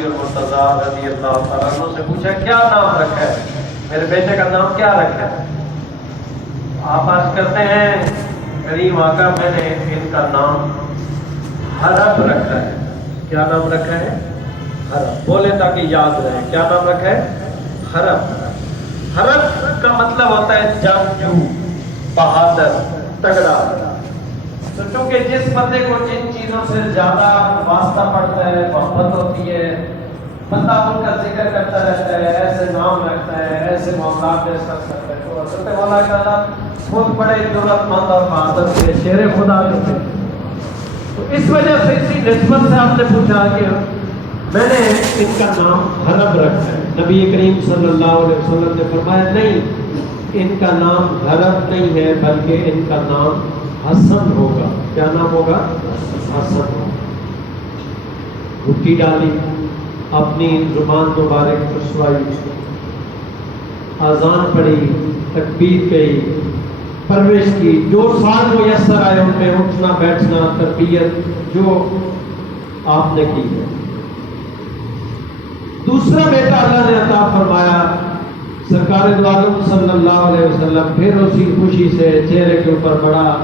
مرتضیٰ رضی اللہ تعالیٰ عنہ سے پوچھا کیا نام رکھا ہے، میرے بیٹے کا نام کیا رکھا ہے؟ آپ عرض کرتے ہیں کریم آقا میں نے ان کا نام حرب رکھا ہے۔ کیا نام رکھا ہے؟ حرب۔ بولے تاکہ یاد رہے، کیا نام رکھا ہے؟ حرب۔ حرب کا مطلب ہوتا ہے جنگجو، بہادر، تگڑا۔ تو چونکہ جس بندے کو جن چیزوں سے زیادہ واسطہ پڑتا ہے، محبت ہوتی ہے، بندہ ان کا ذکر کرتا رہتا ہے، ایسے نام رکھتا ہے، ایسے معاملات پیش کر سکتا ہے۔ تو حضرت مولا تعالیٰ خود بڑے ضرورت مند اور بہادر تھے، شیر خدا تھے۔ تو اس وجہ سے اسی نسبت سے آپ نے پوچھا کہ میں نے ان کا نام حرب رکھا ہے۔ نبی کریم صلی اللہ علیہ وسلم نے فرمایا نہیں، ان کا نام حرب نہیں ہے بلکہ ان کا نام حسن ہوگا۔ کیا نام ہوگا؟ حسن ہوگا۔ گھٹی ڈالی، اپنی زبان مبارک چسوائی، اذان پڑھی، تکبیر کہی، پرورش کی، جو سال میسر آئے ان میں اٹھنا بیٹھنا، تربیت جو آپ نے کی ہے۔ دوسرا بیٹا اللہ نے عطا فرمایا سرکار دو عالم صلی اللہ علیہ وسلم، پھر اسی خوشی سے چہرے کے اوپر بڑا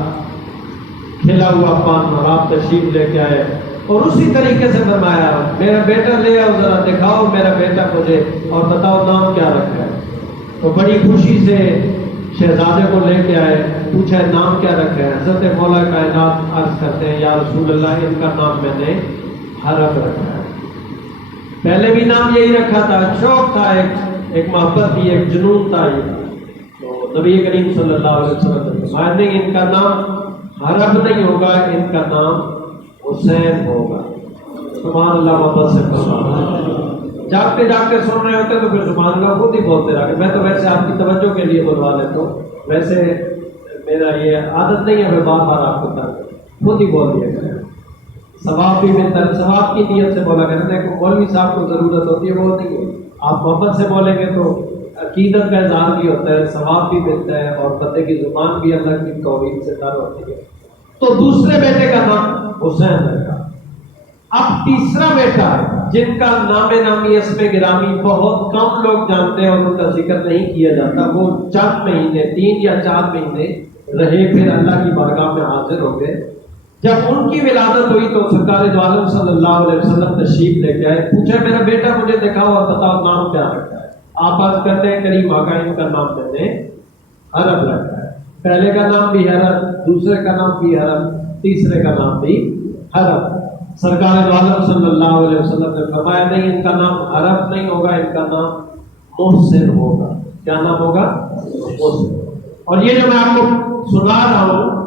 کھلا ہوا پان اور آپ تشریف لے کے آئے اور اسی طریقے سے فرمایا میرا بیٹا لے آؤ، ذرا دکھاؤ میرا بیٹا مجھے اور بتاؤ نام کیا رکھا ہے۔ تو بڑی خوشی سے شہزادے کو لے کے آئے، پوچھا نام کیا رکھا ہے؟ حضرت مولا کائنات عرض کرتے ہیں یا رسول اللہ ان کا نام میں نے حرب رکھا ہے۔ پہلے بھی نام یہی رکھا تھا، شوق تھا، ایک محبت تھی، ایک جنون تھا۔ تو نبی کریم صلی اللہ علیہ وسلم نے فرمایا نہیں، ان کا نام حرب نہیں ہوگا، ان کا نام حسین ہوگا۔ سبحان اللہ، محبت سے فرمایا۔ جاگتے جاگتے سن رہے ہوتے تو پھر سبحان اللہ خود ہی بولتے رہے۔ میں تو ویسے آپ کی توجہ کے لیے بلوا لیتا ہوں، ویسے میرا یہ عادت نہیں ہے میں بار بار آپ کو خود ہی بول دیا کریں۔ ثواب بھی ملتا ہے، ثواب کی نیت سے بولا کرتے ہیں کہ مولوی صاحب کو ضرورت ہوتی ہے، وہ نہیں ہے۔ آپ محبت سے بولیں گے تو عقیدت کا اظہار بھی ہوتا ہے، ثواب بھی ملتا ہے اور بندے کی زبان بھی اللہ کی توحید سے تر ہوتی ہے۔ تو دوسرے بیٹے کا نام حسین رکھا۔ اب تیسرا بیٹا جن کا نام نامی اسم گرامی بہت کم لوگ جانتے ہیں اور ان کا ذکر نہیں کیا جاتا، وہ چند مہینے 3 یا 4 مہینے رہے، پھر اللہ کی بارگاہ میں حاضر ہو گئے۔ جب ان کی ولادت ہوئی تو سرکار دو عالم صلی اللہ علیہ وسلم تشریف لے کے آئے، پوچھا میرا بیٹا مجھے دکھاؤ اور بتاؤ نام کیا رکھا ہے۔ آپ عرض کرتے ہیں کریم آقا ان کا نام میں نے حرب رکھا ہے۔ پہلے کا نام بھی حرب، دوسرے کا نام بھی حرب، تیسرے کا نام بھی حرب۔ سرکار دو عالم صلی اللہ علیہ وسلم نے فرمایا نہیں، ان کا نام حرب نہیں ہوگا، ان کا نام محسن ہوگا۔ کیا نام ہوگا؟ محسن۔ اور یہ جو میں آپ کو سنا رہا ہوں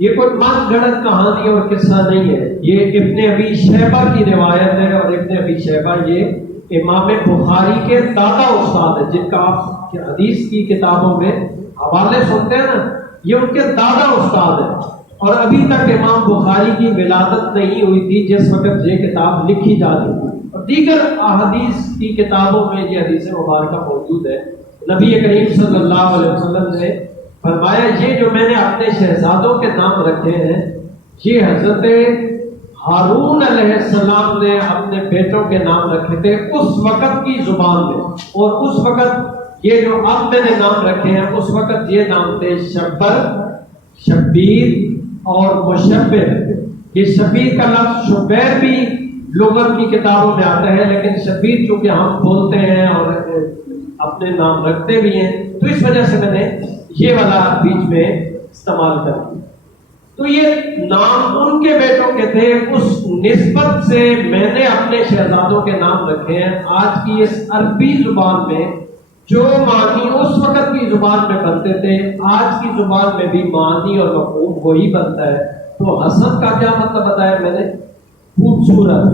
یہ کوئی من گھڑت کہانی اور قصہ نہیں ہے، یہ ابن ابی شیبہ کی روایت ہے، اور ابن ابی شیبہ یہ امام بخاری کے دادا استاد ہے، جن کا آپ حدیث کی کتابوں میں حوالے سنتے ہیں نا، یہ ان کے دادا استاد ہے۔ اور ابھی تک امام بخاری کی ولادت نہیں ہوئی تھی جس وقت یہ کتاب لکھی جا رہی تھی، اور دیگر احادیث کی کتابوں میں یہ حدیث مبارکہ موجود ہے۔ نبی کریم صلی اللہ علیہ وسلم نے فرمایا یہ جو میں نے اپنے شہزادوں کے نام رکھے ہیں یہ حضرت ہارون علیہ السلام نے اپنے بیٹوں کے نام رکھے تھے اس وقت کی زبان میں، اور اس وقت یہ جو اب میں نے نام رکھے ہیں اس وقت یہ نام تھے شبر، شبیر اور مشبر۔ یہ شبیر کا لفظ شبیر بھی لغت کی کتابوں میں آتا ہے، لیکن شبیر چونکہ ہم بولتے ہیں اور اپنے نام رکھتے بھی ہیں تو اس وجہ سے میں نے یہ والا بیچ میں استعمال کر دیا۔ تو یہ نام ان کے بیٹوں کے تھے، اس نسبت سے میں نے اپنے شہزادوں کے نام رکھے ہیں۔ آج کی اس عربی زبان میں جو معنی اس وقت کی زبان میں بنتے تھے آج کی زبان میں بھی معنی اور مفہوم وہی بنتا ہے۔ تو حسن کا کیا مطلب بتایا میں نے؟ خوبصورت،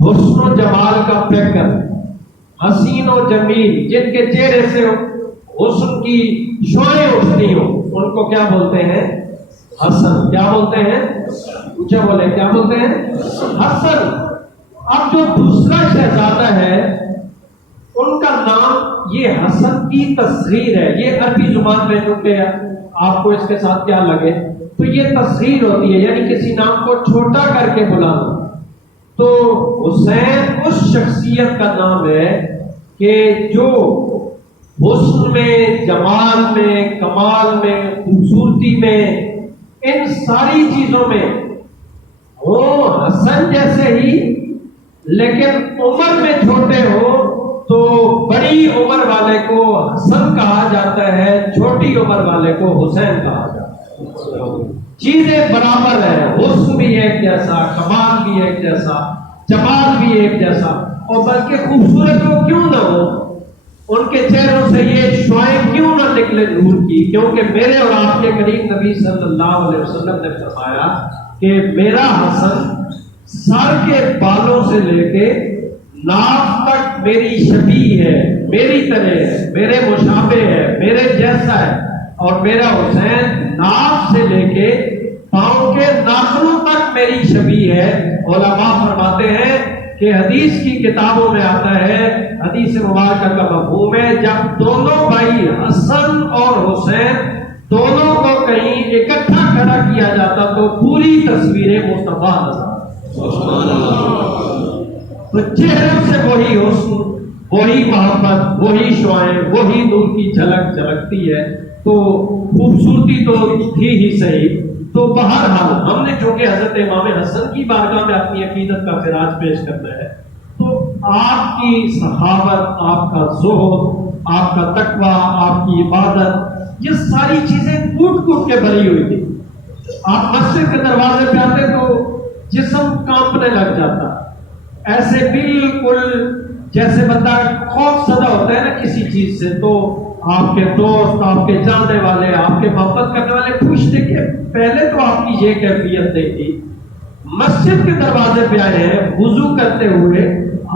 حسن و جمال کا پیکر، حسین و جمیل، جن کے چہرے سے حسن کی شعائیں اٹھتی ہوں ان کو کیا بولتے ہیں؟ حسن۔ کیا بولتے ہیں؟ اونچا بولے، کیا بولتے ہیں؟ حسن۔ اب جو دوسرا شہزادہ ہے ان کا نام یہ حسن کی تصغیر ہے۔ یہ عربی زبان میں چونکہ آپ کو اس کے ساتھ کیا لگے تو یہ تصغیر ہوتی ہے، یعنی کسی نام کو چھوٹا کر کے بلانا۔ تو حسین اس شخصیت کا نام ہے کہ جو حسن میں، جمال میں، کمال میں، خوبصورتی میں، ان ساری چیزوں میں وہ حسن جیسے ہی، لیکن عمر میں چھوٹے ہو تو بڑی عمر والے کو حسن کہا جاتا ہے، چھوٹی عمر والے کو حسین کہا جاتا ہے۔ چیزیں برابر ہے، حسن بھی ایک جیسا، کمال بھی ایک جیسا، جمال بھی ایک جیسا، اور بلکہ خوبصورت کو کیوں نہ ہو، ان کے چہروں سے یہ شعاعیں کیوں نہ نکلے نور کی، کیونکہ میرے اور آپ کے کریم نبی صلی اللہ علیہ وسلم نے فرمایا کہ میرا حسن سر کے بالوں سے لے کے ناف تک میری شبیہ ہے، میری طرح ہے، میرے مشابہ ہے، میرے جیسا ہے، اور میرا حسین ناف سے لے کے پاؤں کے ناخنوں تک میری شبیہ ہے۔ علماء فرماتے ہیں کہ حدیث کی کتابوں میں آتا ہے، حدیث مبارکہ کا مفہوم ہے، جب دونوں بھائی حسن اور حسین دونوں کو کہیں اکٹھا کھڑا کیا جاتا تو پوری تصویر مصطفیٰ نظر تو چہروں سے وہی حسن، وہی محبت، وہی شعاعیں، وہی نور کی جھلک جھلکتی ہے۔ تو خوبصورتی تو تھی ہی صحیح۔ تو بہرحال ہم نے چونکہ حضرت امام حسن کی بارگاہ میں اپنی عقیدت کا خراج پیش کرنا ہے، تو آپ کی صحابت، آپ کا زہد، آپ کا تقویٰ، آپ کی عبادت، یہ ساری چیزیں کوٹ کوٹ کے بھری ہوئی تھی۔ آپ مسجد کے دروازے پہ آتے تو جسم کانپنے لگ جاتا، ایسے بالکل جیسے بندہ خوف زدہ ہوتا ہے نا کسی چیز سے۔ تو آپ کے دوست، آپ کے جاننے والے، آپ کے محبت کرنے والے پوچھتے کہ پہلے تو آپ کی یہ کیفیت نہیں تھی، مسجد کے دروازے پہ آئے ہیں وضو کرتے ہوئے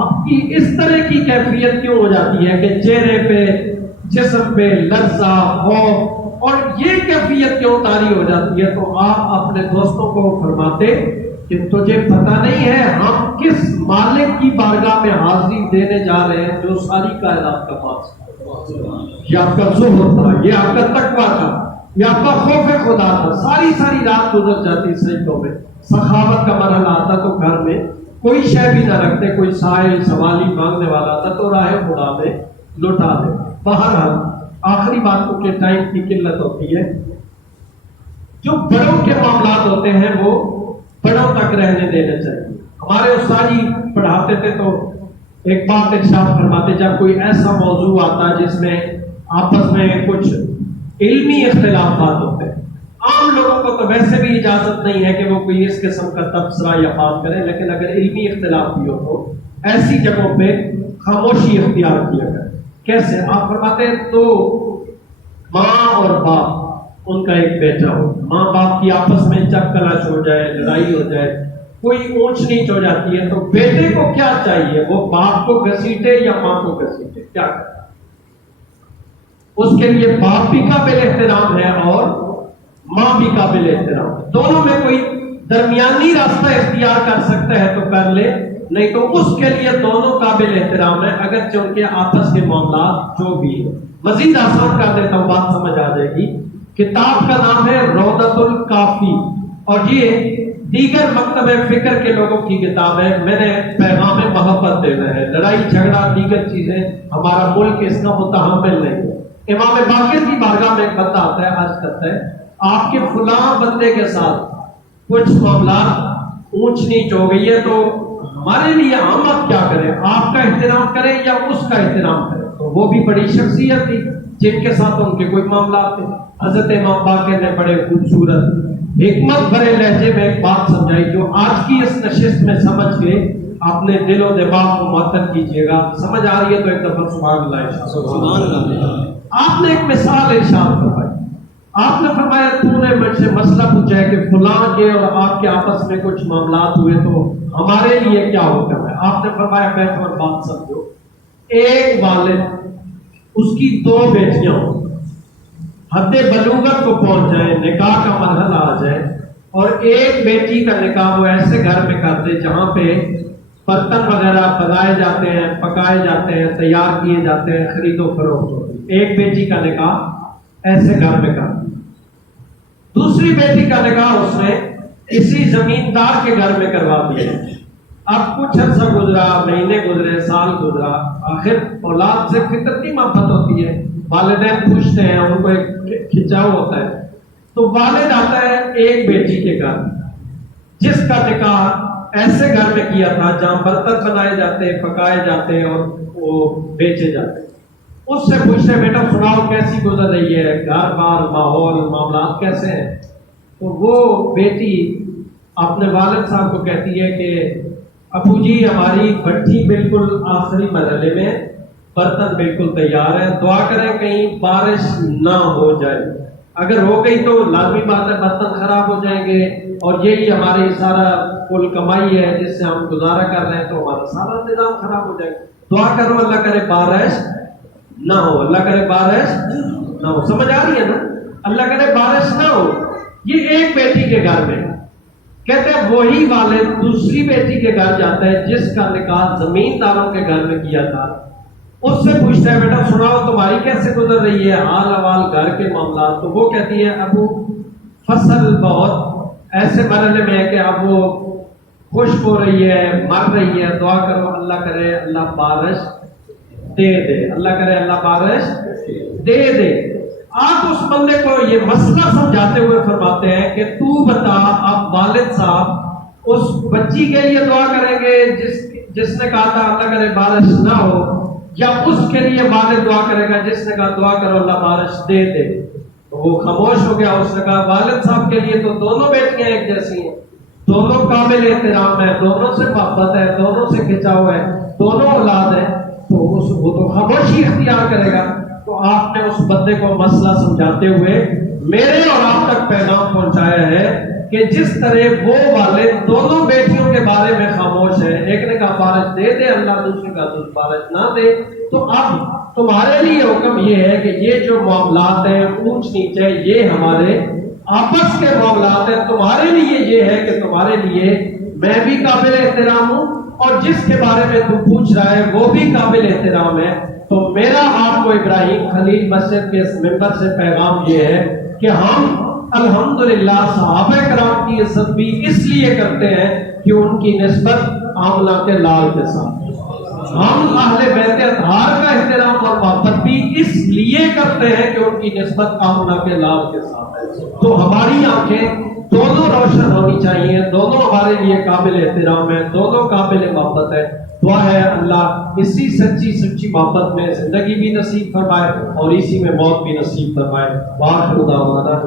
آپ کی اس طرح کی کیفیت کیوں ہو جاتی ہے کہ چہرے پہ، جسم پہ لرزہ، خوف، اور یہ کیفیت کیوں طاری ہو جاتی ہے؟ تو آپ اپنے دوستوں کو فرماتے کہ تجھے پتہ نہیں ہے ہم کس مالک کی بارگاہ میں حاضری دینے جا رہے ہیں جو ساری کائنات کا پاس ہے۔ یہ آپ کا زہد تھا، یہ آپ کا تقویٰ تھا، یہ آپ کا خوف خدا تھا۔ ساری رات گزر جاتی سجدوں میں، سخاوت کا مرحلہ آتا تو گھر میں کوئی شے بھی نہ رکھتے، کوئی سائل سوالی مانگنے والا آتا تو راہ خدا میں لوٹا دے۔ بہرحال آخری بات کو کہ ٹائم کی قلت ہوتی ہے، جو بڑوں کے معاملات ہوتے ہیں وہ بڑوں تک رہنے دینے چاہیے۔ ہمارے استاد جی پڑھاتے تھے تو ایک بات ارشاد فرماتے، جب کوئی ایسا موضوع آتا جس میں آپس میں کچھ علمی اختلافات ہوتے ہیں، عام لوگوں کو تو ویسے بھی اجازت نہیں ہے کہ وہ کوئی اس قسم کا تبصرہ یا بات کرے، لیکن اگر علمی اختلاف بھی ہو تو ایسی جگہوں پہ خاموشی اختیار کیا جائے۔ کیسے؟ آپ فرماتے ہیں تو ماں اور باپ، ان کا ایک بیٹا ہو، ماں باپ کی آپس میں چک کلش ہو جائے، لڑائی ہو جائے، کوئی اونچ نیچ ہو جاتی ہے، تو بیٹے کو کیا چاہیے؟ وہ باپ کو گھسیٹے یا ماں کو گھسیٹے؟ کیا کرے؟ اس کے لیے باپ بھی قابل احترام ہے اور ماں بھی قابل احترام ہے۔ دونوں میں کوئی درمیانی راستہ اختیار کر سکتا ہے تو کر لے، نہیں تو اس کے لیے دونوں قابل احترام ہے، اگرچہ ان کے آپس کے معاملات جو بھی ہیں۔ مزید آسان کر دیتا ہوں، بات سمجھ آ جائے گی۔ کتاب کا نام ہے روضۃ الکافی، اور یہ دیگر مکتب فکر کے لوگوں کی کتاب ہے۔ میں نے پیغام محبت دینا ہے، لڑائی جھگڑا دیگر چیزیں ہمارا ملک اس کا متحمل نہیں ہے۔ امام باقر کی بارگاہ میں ایک بندہ آتا ہے، عرض کرتا ہے آپ کے فلاں بندے کے ساتھ کچھ معاملات اونچ نیچ ہو گئی ہے، تو ہمارے لیے ہم اب کیا کریں؟ آپ کا احترام کریں یا اس کا احترام کریں؟ تو وہ بھی بڑی شخصیت تھی جن کے ساتھ ان کے کوئی معاملات تھے۔ حضرت امام باقر نے بڑے خوبصورت حکمت بھرے لہجے میں ایک بات سمجھائی جو آج کی اس نشست میں سمجھ کے اپنے دل و دماغ کو معطل کیجیے گا۔ سمجھ آ رہی ہے تو ایک دفعہ سبحان اللہ۔ آپ نے ایک مثال ارشاد فرمائی، آپ نے فرمایا تو نے مجھ سے مسئلہ پوچھا ہے کہ فلاں کے اور آپ کے آپس میں کچھ معاملات ہوئے تو ہمارے لیے کیا حکم ہے؟ آپ نے فرمایا بیٹھو اور بات سمجھو، ایک والد اس کی 2 بیٹیاں ہوں، حد بلوغت کو پہنچ جائے، نکاح کا مرحلہ آ جائے، اور ایک بیٹی کا نکاح وہ ایسے گھر میں کر دے جہاں پہ برتن وغیرہ بنائے جاتے ہیں، پکائے جاتے ہیں، تیار کیے جاتے ہیں، خرید و فروخت ہوتی ہے۔ ایک بیٹی کا نکاح ایسے گھر میں کر دیا، دوسری بیٹی کا نکاح اس نے کسی زمیندار کے گھر میں کروا دیا۔ اب کچھ عرصہ گزرا، مہینے گزرے، سال گزرا، آخر اولاد سے فطرتی محبت ہوتی ہے، والدین پوچھتے ہیں، ان کو ایک کھنچاؤ ہوتا ہے، تو والد آتا ہے ایک بیٹی کے گھر جس کا نکاح ایسے گھر میں کیا تھا جہاں برتن بنائے جاتے، پکائے جاتے اور وہ بیچے جاتے۔ اس سے پوچھتے بیٹا سناؤ کیسی گزر رہی ہے، گھر بار ماحول معاملات کیسے ہیں؟ تو وہ بیٹی اپنے والد صاحب کو کہتی ہے کہ ابو جی ہماری بھٹی بالکل آخری مرحلے میں، برتن بالکل تیار ہے، دعا کریں کہیں بارش نہ ہو جائے، اگر ہو گئی تو لازمی بات ہے برتن خراب ہو جائیں گے، اور یہی ہماری سارا کل کمائی ہے جس سے ہم گزارا کر رہے ہیں، تو ہمارا سارا نظام خراب ہو جائے گا، دعا کرو اللہ کرے بارش نہ ہو، اللہ کرے بارش نہ ہو۔ سمجھ آ رہی ہے نا؟ اللہ کرے بارش نہ ہو۔ یہ ایک بیٹی کے گھر میں کہتے ہیں وہی والد دوسری بیٹی کے گھر جاتا ہے جس کا نکاح زمینداروں کے گھر میں کیا تھا، اس سے پوچھتا ہے بیٹا سناؤ تمہاری کیسے گزر رہی ہے، حال احوال گھر کے معاملات؟ تو وہ کہتی ہے ابو فصل بہت ایسے مرحلے میں ہے کہ اب وہ خشک ہو رہی ہے، مر رہی ہے، دعا کرو اللہ کرے اللہ بارش دے دے، اللہ کرے اللہ بارش دے دے۔ آپ اس بندے کو یہ مسئلہ سمجھاتے ہوئے فرماتے ہیں کہ تو بتا اب والد صاحب اس بچی کے لیے دعا کریں گے جس نے کہا تھا اللہ کرے بارش نہ ہو، یا اس کے لیے والد دعا کرے گا جس نے کہا دعا کرو اللہ بارش دے دے؟ تو وہ خاموش ہو گیا، اس نے کہا والد صاحب کے لیے تو دونوں بیٹیاں ایک جیسی ہیں، دونوں قابل احترام ہے، دونوں سے محبت ہے، دونوں سے کھنچاؤ ہے، دونوں اولاد ہے، تو وہ تو خاموشی اختیار کرے گا۔ تو آپ نے اس بندے کو مسئلہ سمجھاتے ہوئے میرے اور آپ تک پیغام پہنچایا ہے کہ جس طرح وہ والد دونوں بیٹیوں کے بارے میں خاموش ہے، ایک نے کہا بارش دے دے اللہ، دوسرے کا بارش نہ دے، تو اب تمہارے لیے حکم یہ ہے کہ یہ جو معاملات ہیں اونچ نیچ ہے یہ ہمارے آپس کے معاملات ہیں، تمہارے لیے یہ ہے کہ تمہارے لیے میں بھی قابل احترام ہوں اور جس کے بارے میں تو پوچھ رہا ہے وہ بھی قابل احترام ہے۔ تو میرا آپ کو ابراہیم خلیل مسجد کے اس ممبر سے پیغام یہ ہے کہ ہم الحمدللہ صحابہ کرام کی عزت بھی اس لیے کرتے ہیں کہ ان کی نسبت آمنہ کے لال کے ساتھ، ہم اہل بیت اطہار کا احترام اور محبت بھی اس لیے کرتے ہیں کہ ان کی نسبت آمنہ کے لال کے ساتھ ہے۔ تو ہماری آنکھیں دونوں روشن ہونی چاہیے، دونوں ہمارے لیے قابل احترام ہے، دونوں قابل محبت ہے۔ دعا ہے اللہ اسی سچی محبت میں زندگی بھی نصیب فرمائے اور اسی میں موت بھی نصیب فرمائے۔ وآخر دعوانا